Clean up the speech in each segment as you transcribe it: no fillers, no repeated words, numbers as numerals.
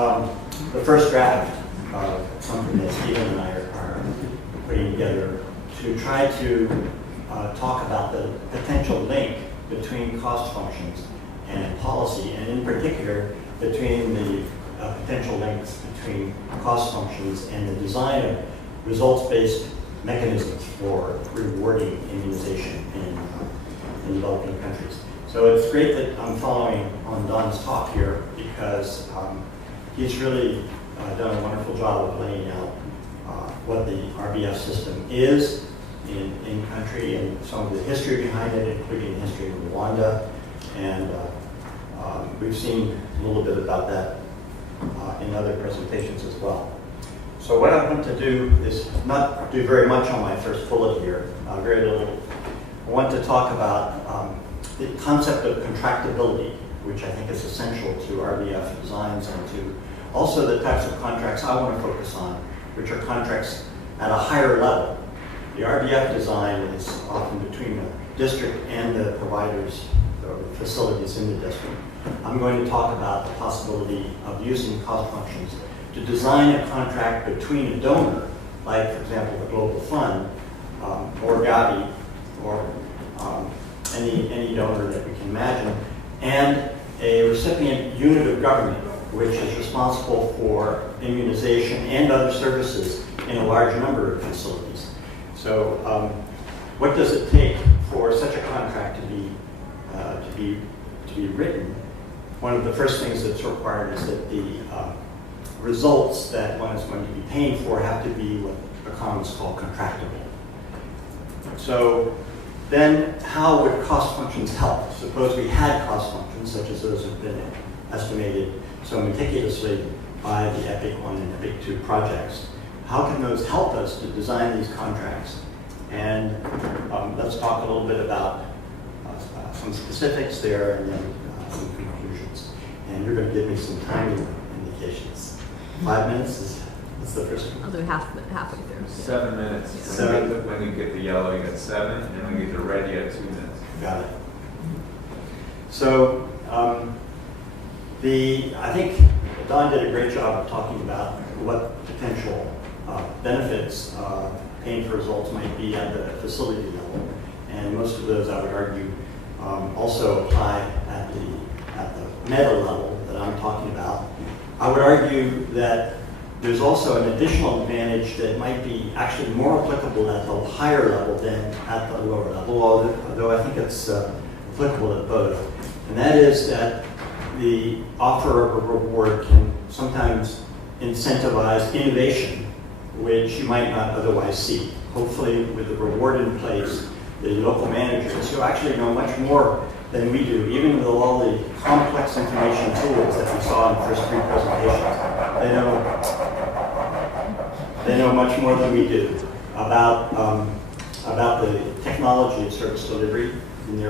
the first draft of something that Stephen and I are putting together to try to talk about the potential link between cost functions and policy, and in particular between the potential links between cost functions and the design of results-based mechanisms for rewarding immunization in developing countries. So it's great that I'm following on Don's talk here, because he's really done a wonderful job of laying out what the RBF system is in country and some of the history behind it, including the history of Rwanda. And we've seen a little bit about that in other presentations as well. So what I want to do is not do very much on my first bullet here, very little. I want to talk about the concept of contractability, which I think is essential to RBF designs, and to also the types of contracts I want to focus on, which are contracts at a higher level. The RBF design is often between the district and the providers or the facilities in the district. I'm going to talk about the possibility of using cost functions to design a contract between a donor, like, for example, the Global Fund, or Gavi, or any donor that we can imagine, and a recipient unit of government, which is responsible for immunization and other services in a large number of facilities. So what does it take for such a contract to be written? One of the first things that's required is that the results that one is going to be paying for have to be what economists call contractable. So then how would cost functions help? Suppose we had cost functions, such as those have been estimated so meticulously by the EPIC 1 and EPIC 2 projects. How can those help us to design these contracts? And let's talk a little bit about some specifics there, and then some conclusions. And you're going to give me some timing indications. 5 minutes is the first one. I'll do halfway through. 7 minutes. Yeah. 7. When you get the yellow, you get 7, and when you get the red, you get 2 minutes. Got it. So I think Don did a great job of talking about what potential benefits paying for results might be at the facility level, and most of those, I would argue, also apply at the meta level that I'm talking about. I would argue that there's also an additional advantage that might be actually more applicable at the higher level than at the lower level, although I think it's applicable at both. And that is that the offer of a reward can sometimes incentivize innovation, which you might not otherwise see. Hopefully, with the reward in place, the local managers, who actually know much more than we do, even with all the complex information tools that we saw in the first 3 presentations, they know much more than we do about the technology of service delivery in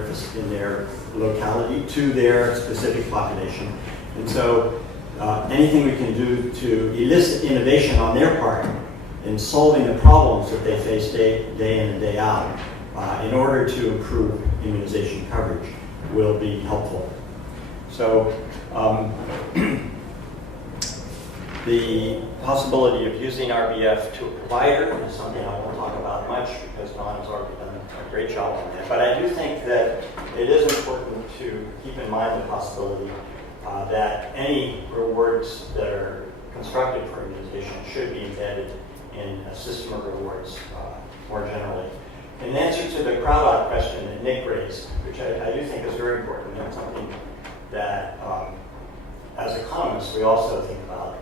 their locality to their specific population. And so anything we can do to elicit innovation on their part in solving the problems that they face day in and day out in order to improve immunization coverage will be helpful. So the possibility of using RBF to a provider is something I won't talk about much, because Don has already done a great job on that. But I do think that it is important to keep in mind the possibility that any rewards that are constructed for immunization should be embedded in a system of rewards more generally. In answer to the crowd-out question that Nick raised, which I do think is very important, and something that as economists we also think about.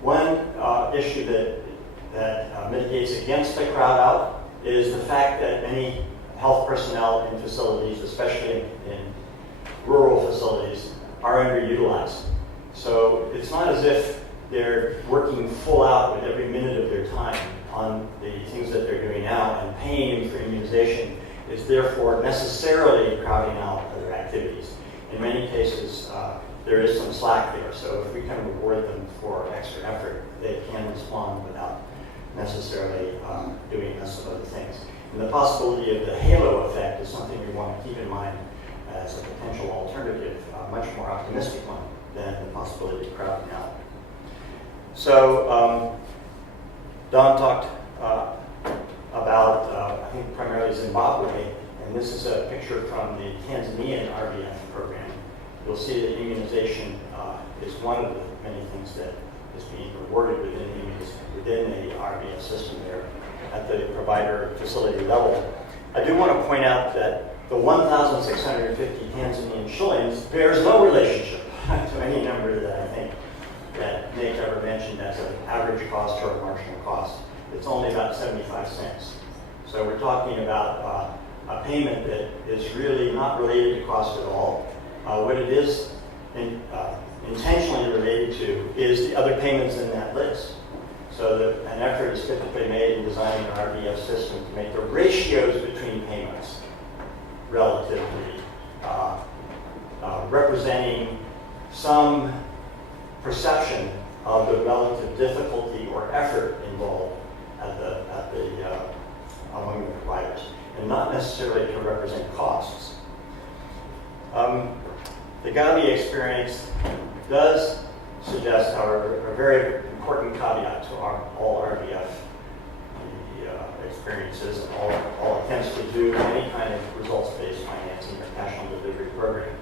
One issue that mitigates against the crowd-out is the fact that many health personnel in facilities, especially in rural facilities, are underutilized. So it's not as if they're working full out with every minute of their time on the things that they're doing now, and paying for immunization is therefore necessarily crowding out other activities. In many cases, there is some slack there, so if we can reward them for extra effort, they can respond without necessarily doing less of other things. And the possibility of the halo effect is something we want to keep in mind as a potential alternative, a much more optimistic one than the possibility of crowding out. So Don talked about, I think, primarily Zimbabwe, and this is a picture from the Tanzanian RBF program. You'll see that immunization is one of the many things that is being rewarded within the RBF system there at the provider facility level. I do want to point out that the 1,650 Tanzanian shillings bears no relationship to any number that I think that Nick ever mentioned as an average cost or a marginal cost. It's only about 75 cents. So we're talking about a payment that is really not related to cost at all. What it is intentionally related to is the other payments in that list. So that an effort is typically made in designing an RBF system to make the ratios between payments relatively representing some perception of the relative difficulty or effort involved among the providers, and not necessarily to represent costs. The Gavi experience does suggest, however, a very important caveat to all RBF experiences and all attempts to do any kind of results-based financing or cash-on-delivery program.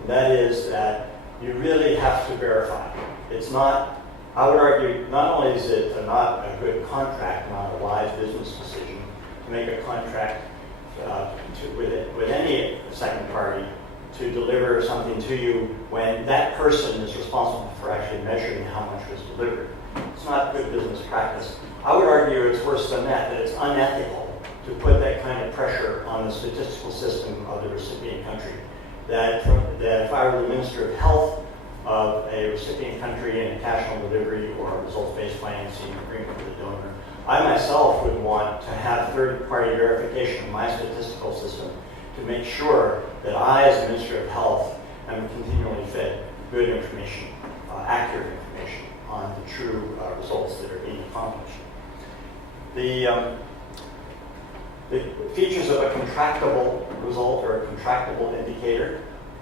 And that is that you really have to verify. It's not, I would argue, not only is it not a good contract, not a wise business decision to make a contract with any second party to deliver something to you when that person is responsible for actually measuring how much was delivered. It's not good business practice. I would argue it's worse than that it's unethical to put that kind of pressure on the statistical system of the recipient country. That if I were the Minister of Health of a recipient country in a cash-on-delivery or a results-based financing agreement with a donor, I myself would want to have third-party verification of my statistical system to make sure that I, as the Minister of Health, am continually fed good information, accurate information on the true results that are being accomplished. The features of a contractable result or a contractable indicator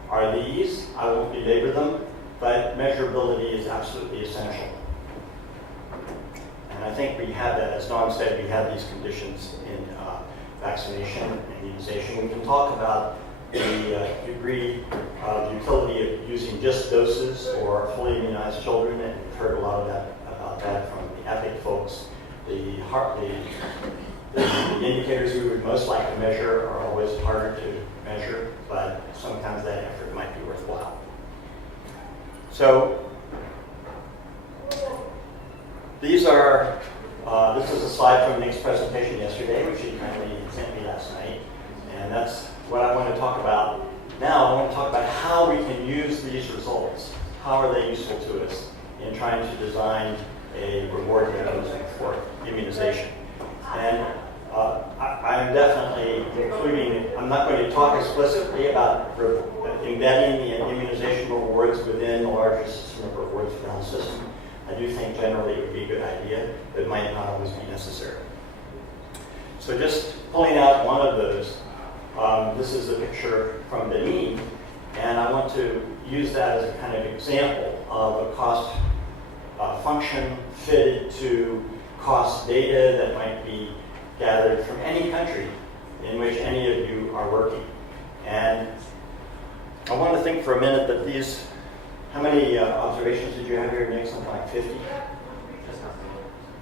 are these. I won't belabor them, but measurability is absolutely essential. And I think we have that, as Don said, we have these conditions in vaccination and immunization. We can talk about the degree of utility of using just doses or fully immunized children, and we've heard a lot about that from the EPIC folks. The indicators we would most like to measure are always harder to measure, but sometimes that effort might be worthwhile. So these are, this is a slide from Nick's presentation yesterday, which he kindly sent me last night, and that's what I want to talk about. Now I want to talk about how we can use these results. How are they useful to us in trying to design a reward mechanism for immunization? And I'm definitely including, I'm not going to talk explicitly about embedding the immunization rewards within the larger system of rewards for the health system. I do think generally it would be a good idea, but it might not always be necessary. So just pulling out one of those, this is a picture from Benin, and I want to use that as a kind of example of a cost function fitted to cost data that might be gathered from any country in which any of you are working. And I want to think for a minute that these, how many observations did you have here, Nick? Something like 50?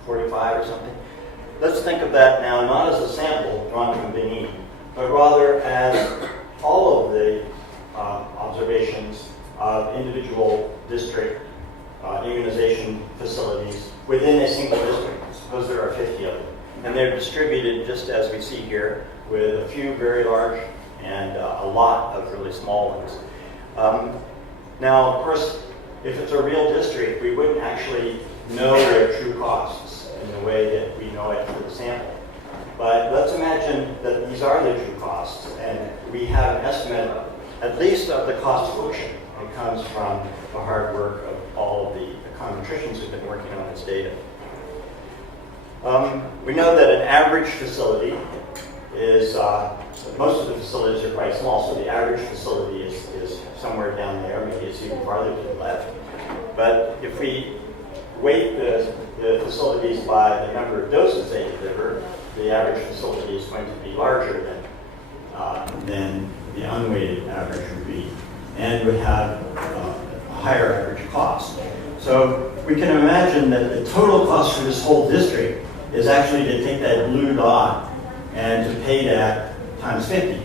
45 or something? Let's think of that now not as a sample drawn from Benin, but rather as all of the observations of individual district immunization facilities within a single district. Suppose there are 50 of them. And they're distributed just as we see here, with a few very large and a lot of really small ones. Now, of course, if it's a real district, we wouldn't actually know their true costs in the way that we know it for the sample. But let's imagine that these are the true costs, and we have an estimate, at least of the cost function that comes from the hard work of all of the econometricians who've been working on this data. We know that an average facility is, most of the facilities are quite small, so the average facility is somewhere down there, maybe it's even farther to the left. But if we weight the facilities by the number of doses they deliver, the average facility is going to be larger than the unweighted average would be, and would have a higher average cost. So we can imagine that the total cost for this whole district is actually to take that blue dot and to pay that times 50.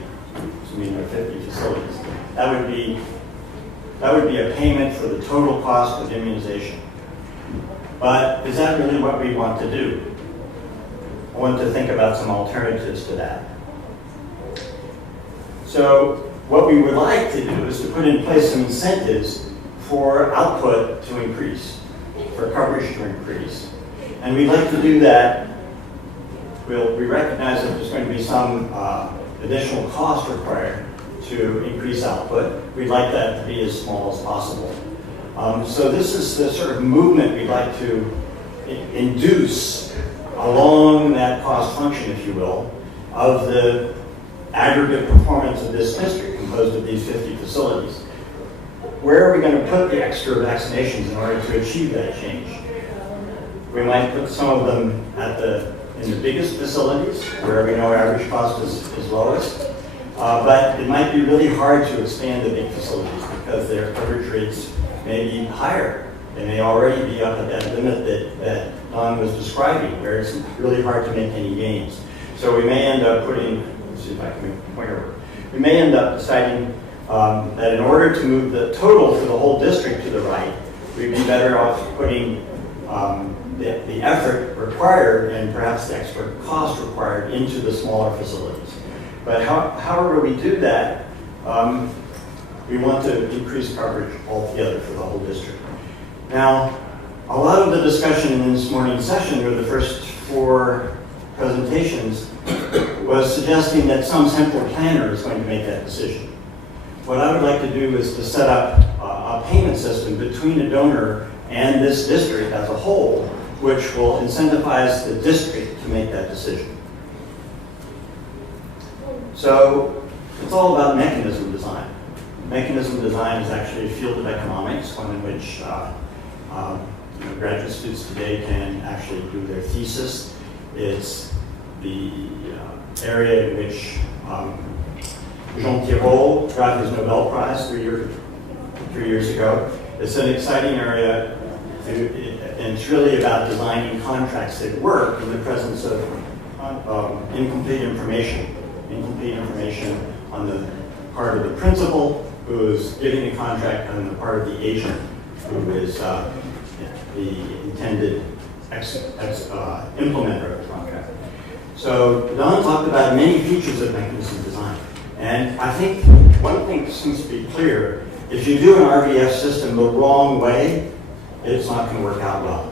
So we know 50 facilities. That would be a payment for the total cost of immunization. But is that really what we want to do? I want to think about some alternatives to that. So what we would like to do is to put in place some incentives for output to increase, for coverage to increase. And we'd like to do that. We recognize that there's going to be some additional cost required to increase output. We'd like that to be as small as possible. So this is the sort of movement we'd like to induce along that cost function, if you will, of the aggregate performance of this district composed of these 50 facilities. Where are we going to put the extra vaccinations in order to achieve that change? We might put some of them in the biggest facilities, where we know average cost is lowest. But it might be really hard to expand the big facilities because their coverage rates may be higher. They may already be up at that limit that Don was describing, where it's really hard to make any gains. So we may end up let's see if I can make a pointer work. We may end up deciding that in order to move the total for the whole district to the right, we'd be better off putting the effort required and perhaps the extra cost required into the smaller facilities. But however we do that, we want to increase coverage altogether for the whole district. Now, a lot of the discussion in this morning's session, or the first 4 presentations, was suggesting that some central planner is going to make that decision. What I would like to do is to set up a payment system between a donor and this district as a whole, which will incentivize the district to make that decision. So it's all about mechanism design. Mechanism design is actually a field of economics, one in which graduate students today can actually do their thesis. It's the area in which Jean Tirole got his Nobel Prize 3 years ago. It's an exciting area, and it's really about designing contracts that work in the presence of incomplete information on the part of the principal who is giving the contract and the part of the agent who is the intended implementer of the contract. So Don talked about many features of mechanism design. And I think one thing seems to be clear: if you do an RVF system the wrong way, it's not going to work out well.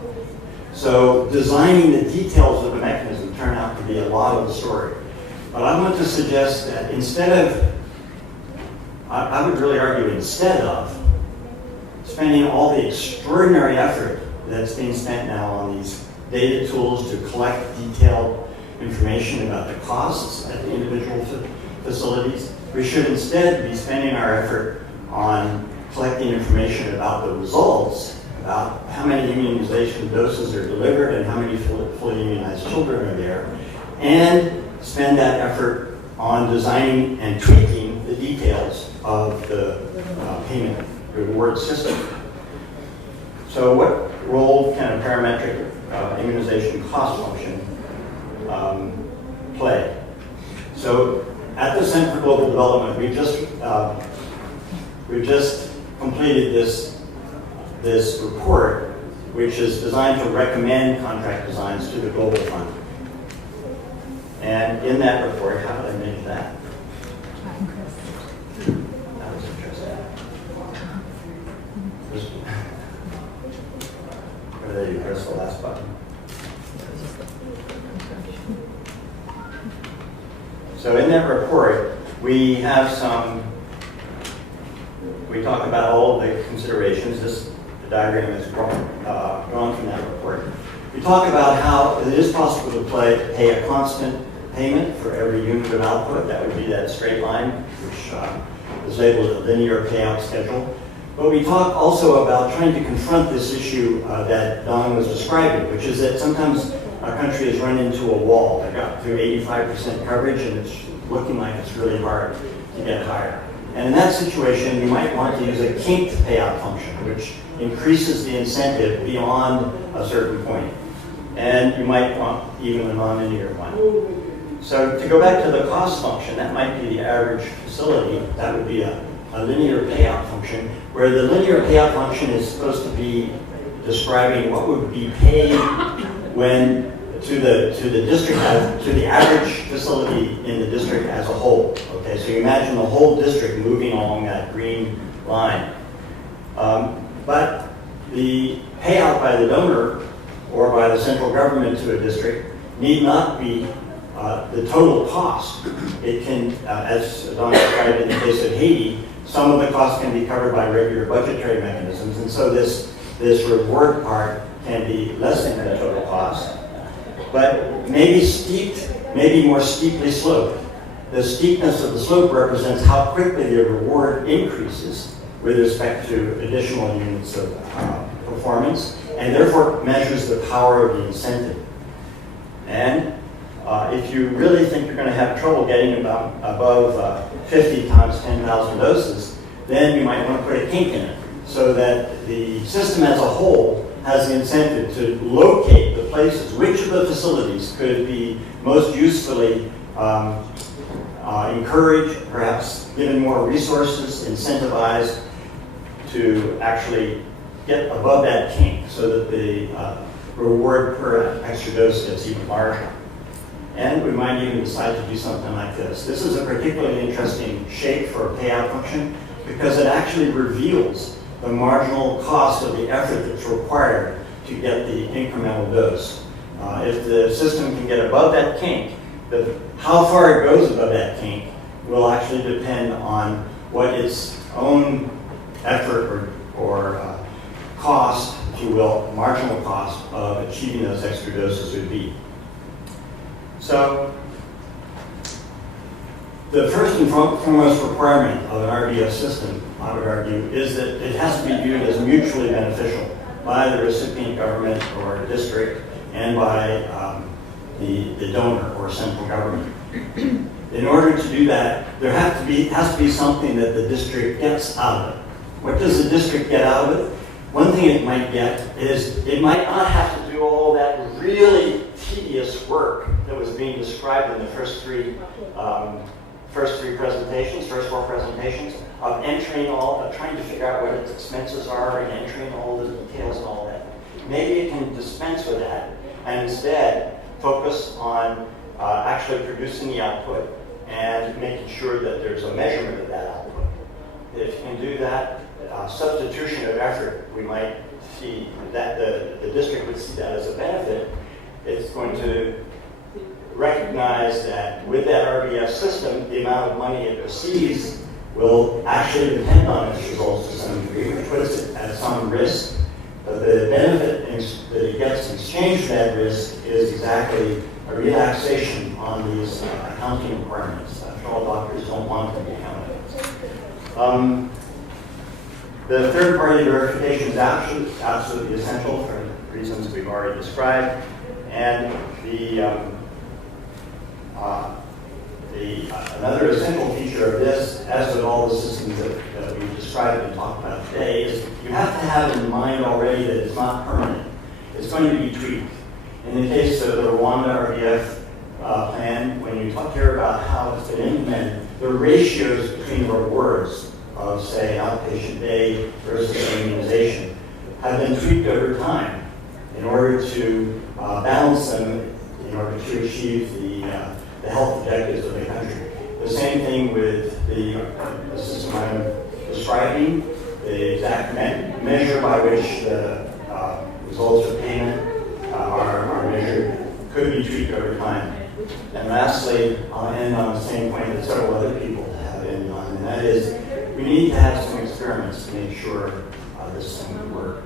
So designing the details of the mechanism turn out to be a lot of the story. But I want to suggest that I would really argue instead of spending all the extraordinary effort that's being spent now on these data tools to collect detailed information about the costs at the individual facilities, we should instead be spending our effort on collecting information about the results, about how many immunization doses are delivered and how many fully immunized children are there, and spend that effort on designing and tweaking the details of the payment reward system. So what role can a parametric immunization cost function play? So at the Center for Global Development, we've just completed this report, which is designed to recommend contract designs to the Global Fund. And in that report, how did I make that? That was interesting. Where did you press the last button? So in that report, we talk about all of the considerations. The diagram is drawn from that report. We talk about how it is possible to pay a constant payment for every unit of output. That would be that straight line, which is labeled a linear payout schedule. But we talk also about trying to confront this issue that Don was describing, which is that sometimes our country has run into a wall. They got through 85% coverage, and it's looking like it's really hard to get higher. And in that situation, you might want to use a kinked payout function, which increases the incentive beyond a certain point. And you might want even a nonlinear one. So to go back to the cost function, that might be the average facility. That would be a linear payout function, where the linear payout function is supposed to be describing what would be paid when to the district, to the average facility in the district as a whole. Okay, so you imagine the whole district moving along that green line. But the payout by the donor or by the central government to a district need not be the total cost. It can, as Don described in the case of Haiti, some of the costs can be covered by regular budgetary mechanisms, and so this reward part can be less than the total cost, but maybe more steeply sloped. The steepness of the slope represents how quickly the reward increases with respect to additional units of performance, and therefore measures the power of the incentive. And if you really think you're going to have trouble getting above 50 times 10,000 doses, then you might want to put a kink in it so that the system as a whole has the incentive to locate the places, which of the facilities could be most usefully encouraged, perhaps given more resources, incentivized to actually get above that kink so that the reward per extra dose gets even larger. And we might even decide to do something like this. This is a particularly interesting shape for a payout function because it actually reveals the marginal cost of the effort that's required to get the incremental dose. If the system can get above that kink, how far it goes above that kink will actually depend on what its own effort or cost, if you will, marginal cost of achieving those extra doses would be. So, the first and foremost requirement of an RBF system, I would argue, is that it has to be viewed as mutually beneficial by the recipient government or district and by the donor or central government. In order to do that, there has to be something that the district gets out of it. What does the district get out of it? One thing it might get is it might not have to do all that really tedious work that was being described in the first four presentations of trying to figure out what its expenses are and entering all the details and all that. Maybe it can dispense with that and instead focus on actually producing the output and making sure that there's a measurement of that output. If you can do that, substitution of effort, we might see that the district would see that as a benefit. It's going to recognize that with that RBF system, the amount of money it receives will actually depend on its results to some degree, which puts it at some risk. But the benefit that it gets in exchange for that risk is exactly a relaxation on these accounting requirements. After all, doctors don't want them to be counted. The third-party verification is absolutely essential for the reasons we've already described. And another essential feature of this, as with all the systems that we've described and talked about today, is you have to have in mind already that it's not permanent. It's going to be tweaked. In the case of the Rwanda RBF plan, when you hear about how it's been implemented, the ratios between the rewards of, say, outpatient day versus immunization have been tweaked over time in order to balance them in order to achieve the health objectives of the country. The same thing with the system I'm describing, the exact measure by which the results of payment are measured could be tweaked over time. And lastly, I'll end on the same point that several other people have ended on, and that is we need to have some experiments to make sure this thing would work.